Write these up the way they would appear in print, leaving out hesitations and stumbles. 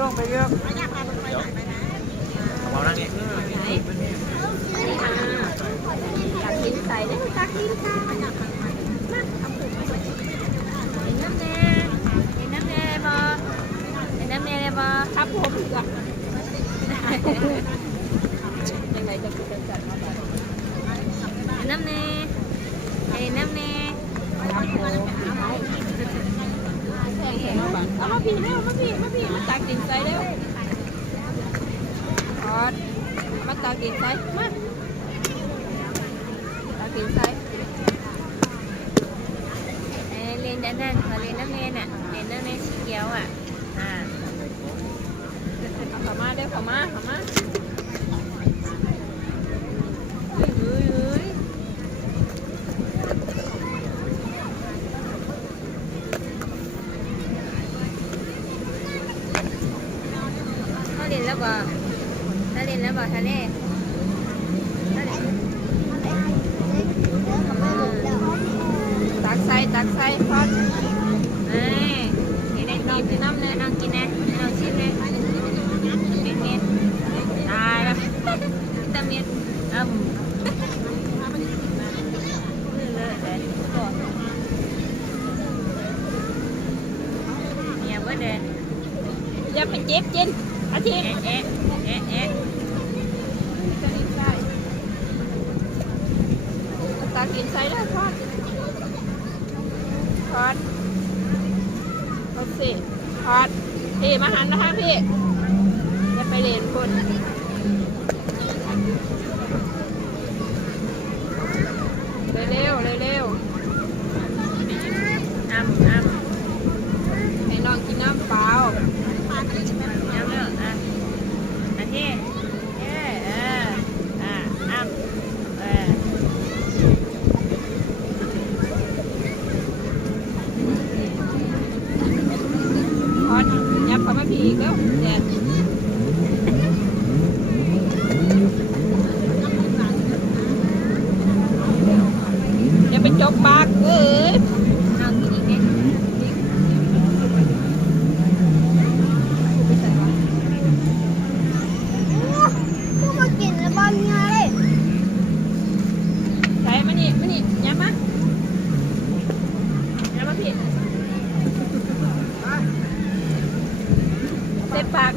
ลงไปเยอะเอานั่งนี่อยากกินใส่ได้ตักกินค่ะเห็นน้ำแน่เห็นน้ำแน่บ่เห็นน้ำแน่บ่ครับผมจ้ะยังไงจะกินจัดมาแบบเห็นน้ำแน่เห็นน้ำแน่ครับผมเอามาพี่เร็วมาพี่มาตักกินใส่เร็วทอดมาตักกินใส่มาตักกินใส่เล่นด้านนั้นเขาเล่นน้ำเนยน่ะเล่นน้ำเนยสีเขียวอ่ะเอาเข้ามาเร็วเข้ามาเฮ้ยเขาเล่นแล้วบ่ทะเลตักใส่พอดนี่ได้กินที่น้ำเลยน้องกินนะน้องชิมเลยเป็นเม็ดตายแล้ววิตามินเลอะเลยเนี่ยว่าเด็ดอย่าไปเจ็บจินอาทิตย์ตากินใส่ได้พอดสิพอดพี่มาหันนะคะพี่จะไปเรียนคนเร็วให้น้องกินน้ำเปล่าน้ำเลือดอาทิตย์ยับเข้ามาพี่อีกแล้วแดดอย่าไปจกปากน้องกินอีกนิดพวกมากินแล้วบอลไงใส่มานี่ยับมาพี่เต็มปาก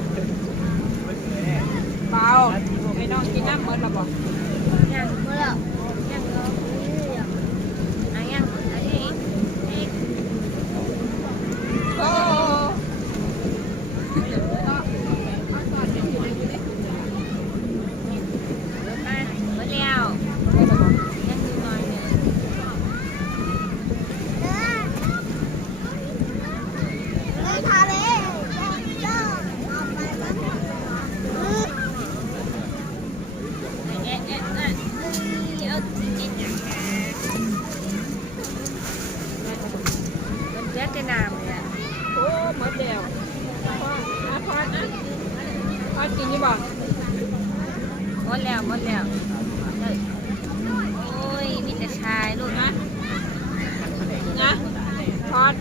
เปล่าให้น้องกินน้ำหมดแล้วบอกยังหมดแล้วยังอันนี้โอ้หมดแล้วยังดูหน่อยเนี่ยทะเลเจ๊จะนามเลยโอ้หมดแล้วพอกินยี่บอกหมดแล้วโอ้ยมีแต่ชายลูกนะพอด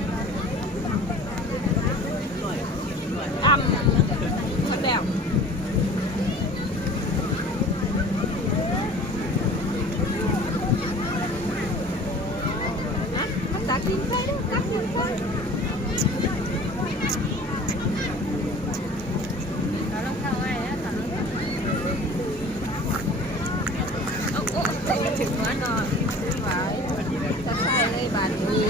หมดแล้วตักกินไปดูตักกินไปเราลองเข้าไว้แล้วเราลองเข้าไว้โอ้ถึงหัวนอนหวายจะใส่เลยบาดนี้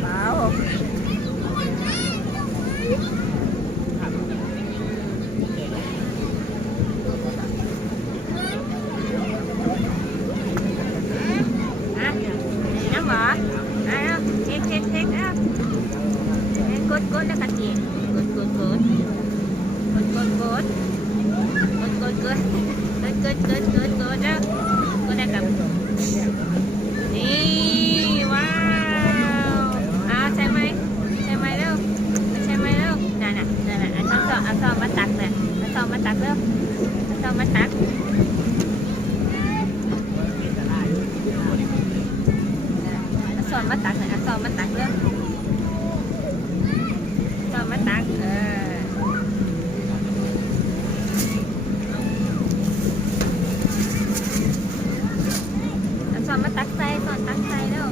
เปล่ากดแล้วกันจีกดแล้วก็ได้กับนี่ว้าวใช่ไหมเร็วนั่นเอาซอมมาตักเลยเอาซอมมาตักเร็วเอาซอมมาตัก น มมาตักหน่อยเอาซ้อมมาตักเร็วซ้อมมาตักเอาซ้อมมาตักใส่ซ้อมตักใส่เร็ว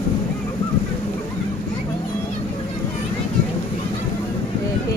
พี่ตี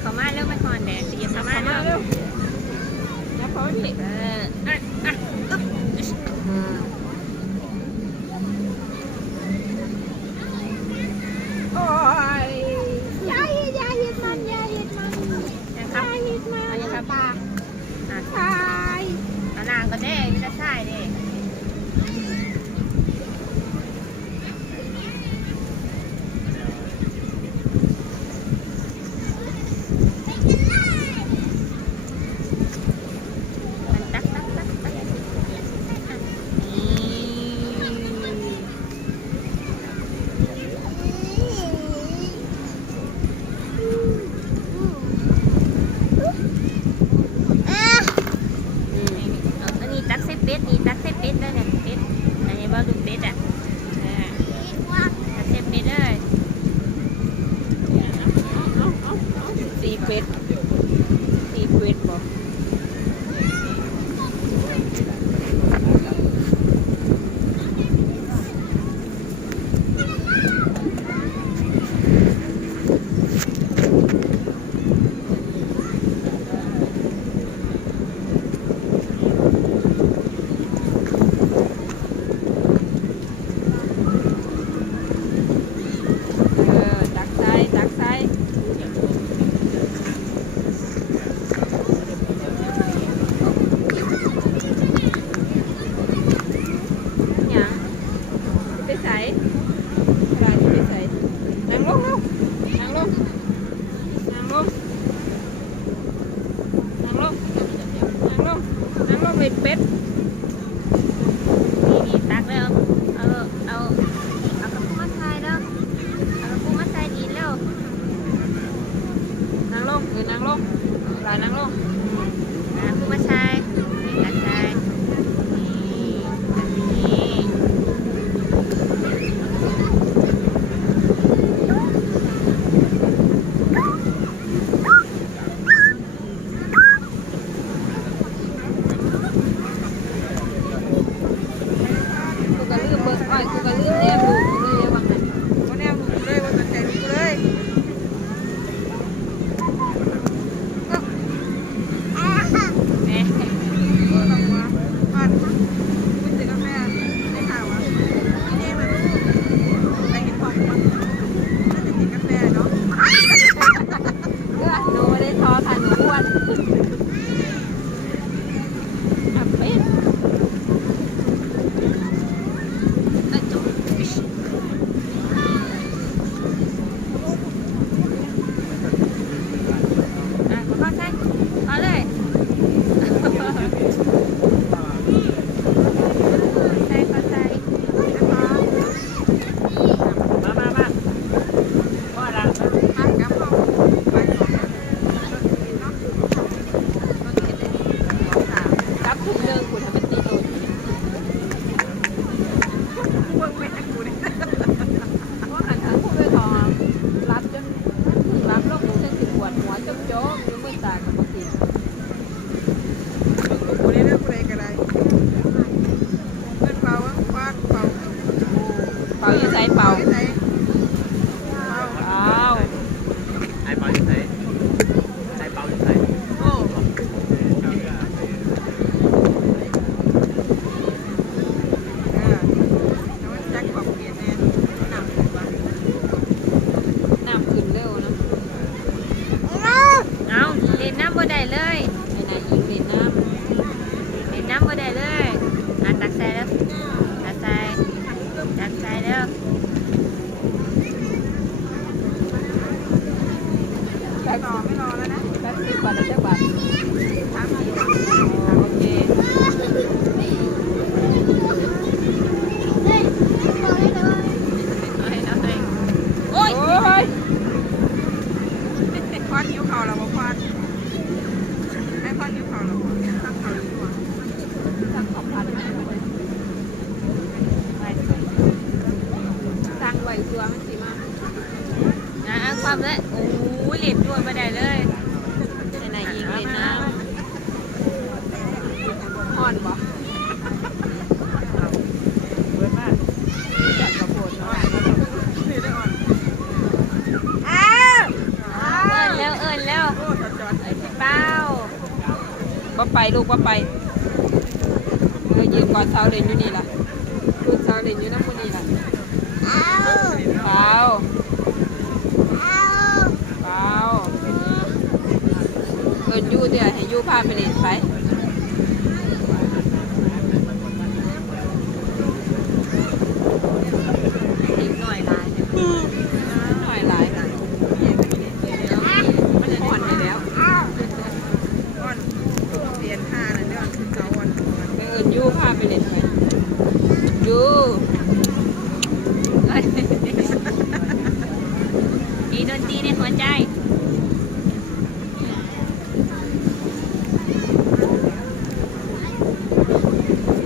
เขามาเร็วไม่ถอนแดดตีเขามาเร็วแล้วเขาดิโอ้ยยาเห็ดมันยังครับยังครับป้าตาย เอานางก็ได้ไม่ได้ใช่ดิเป็ดนี่ตักเส้นเป็ดเลยเนี่ยเป็ดอันนี้ว่าดูเป็ดอ่ะตักเส้นเป็ดเลยสีเป็ดบอกเป็ดนี่ตักแล้วเอากระปุกมาใส่แล้วเอากระปุกมาใส่ดีแล้วนั่งลงนั่งลงหลายนั่งลงกระปุกมาใส่ตักใส่กูก็ลืมแนบดูเลยว่างั้นก็แนบดูเลยว่ามันใจดูเลยแม่ก็ต้องมาปั่นไม่ซื้อกาแฟได้ข่าวว่านี่มันไปเห็นของมันน่าจะกินกาแฟเนาะก็หนูไม่ได้ท้อค่ะหนูอ้วนเป็ดเป่าอยู่ใส่เป่าไอ้เป่าอยู่ใส่ไอ้เป่าอยู่ใส่โอ้ ความเลยโอ้ยเหรียญด้วยมาได้เลยใส่ไหนอีกเหรียญน้ อ่อนบ่จัดกระโปรงมาอ้าว ำเอิญแล้วพี่เป้า บ่ไปลูกบ่ไปยืมก่อนเสาเล่นอยู่นี่ล่ะลูกเสาเล่นอยู่น้ำมูนี่ล่ะ อ้าว เปล่า อ้าว เปล่าเอิ้นอยู่เดี๋ยวให้อยู่พาไปเล่นไป อ